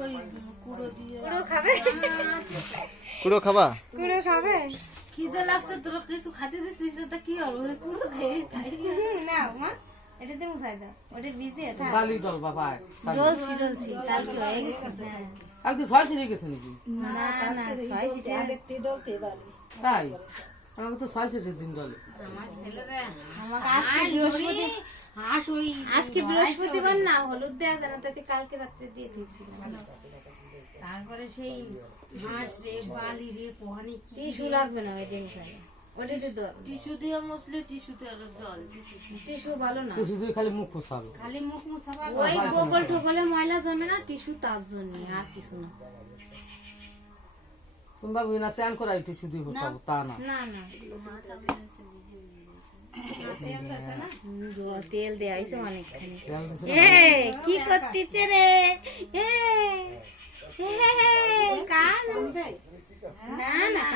ওই কুড়ো দিয়ে কুড়ো খাবে? কুড়ো খাবা? কুড়ো খাবে? খিদে লাগছে, তোরা কিছু খাতে দিছিস না, তা কি হবে? ওই কুড়ো খেয়ে তাই না মা, এটা দিয়ে মুখাই দাও। ওটা ভিজে আছে। বালি জল বাবা ডলছি কালকে হয়ে গেছে। হ্যাঁ। আর কি ছয় সিটে গেছে নাকি? না না, ছয় সিটে তাই আমাকে তো ছয় সিটের দিন জলে আমার ছেলেরা আজকে বৃহস্পতিবার না, হলুদ দেওয়া জানা তাতে কালকে রাত্রে দিয়ে দিয়েছিলাম। তারপরে সেই হাঁস রে, বালি রে, কোহানি কি টিস্যু লাগবে না ওই দিন খাই। ওটাতে টিস্যু দিয়ে মশলে, টিস্যুতে আরো জল, টিস্যু ভালো না। শুধু খালি মুখ ফোসাবে। খালি মুখ মুছাবা। ওই গোবল টোবলে ময়লা জমে না, টিস্যু তার জন্য, আর কিছু না। তুমি ভাবি না স্নান করাই টিস্যু দিয়ে ফোসাবো, তা না। না না, তেল দেয়া হয়েছে অনেকখানি। কি করতেছে রে? কাজ না না